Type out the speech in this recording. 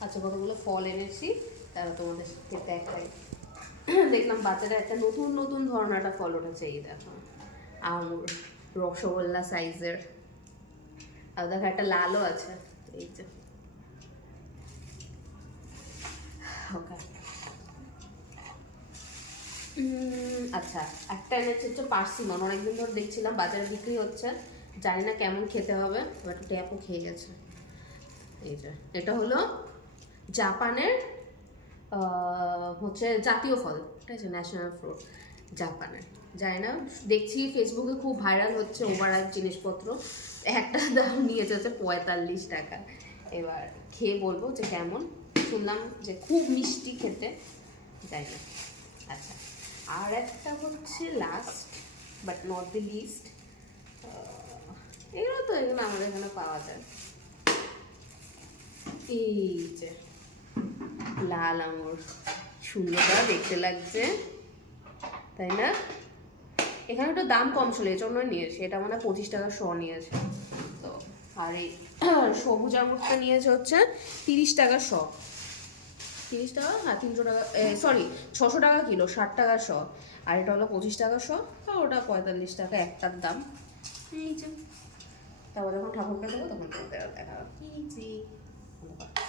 আচ্ছা কতগুলো ফল এনেছি। তারা তোমাদের সাথে দেখাই। দেখলাম বাচ্চাটা একটা নতুন নতুন ধরনের একটা ফল উঠেছে, এই দেখো। আঙুর, রসগোল্লা সাইজের আর দেখো, একটা লালও আছে। এই যে। ওকে। আচ্ছা একটা এনেছে হচ্ছে পার্সিমন। অনেকদিন ধরে দেখছিলাম, বাজারে বিক্রি হচ্ছে। জানি না কেমন খেতে হবে বাট ট্যাপও খেয়ে গেছে। এই যে, এটা হলো জাপানের হচ্ছে জাতীয় ফল, ঠিক আছে? ন্যাশনাল ফ্রুট জাপানের। জানি না, দেখছি ফেসবুকে খুব ভাইরাল হচ্ছে ওভারঅল জিনিসপত্র। একটা দাম নিয়েছে হচ্ছে পঁয়তাল্লিশ টাকা। এবার খেয়ে বলব যে কেমন? শুনলাম যে খুব মিষ্টি খেতে। যাই না আচ্ছা। আর একটা হচ্ছে last but not the least এগুলো তো এগুলো আমাদের এখানে পাওয়া যায়। এই যে লাল আঙুর সুন্দরটা দেখতে লাগছে, তাই না? এখানে একটু দাম কম ছিল, এই জন্যই নিয়েছি। এটা মানে পঁচিশ টাকা শ নিয়েছে। তো, আর এই সবুজ আঙুরটা নিয়েছে হচ্ছে তিরিশ টাকা শ। তিরিশ টাকা? হ্যাঁ তিনশো টাকা সরি ছশো টাকা কিলো, ষাট টাকা শ। আর এটা হলো পঁচিশ টাকা শ আর ওটা পঁয়তাল্লিশ টাকা একটার দাম। এই যে, তারপর যখন ঠাকুরকে দেবো, তখন দেখা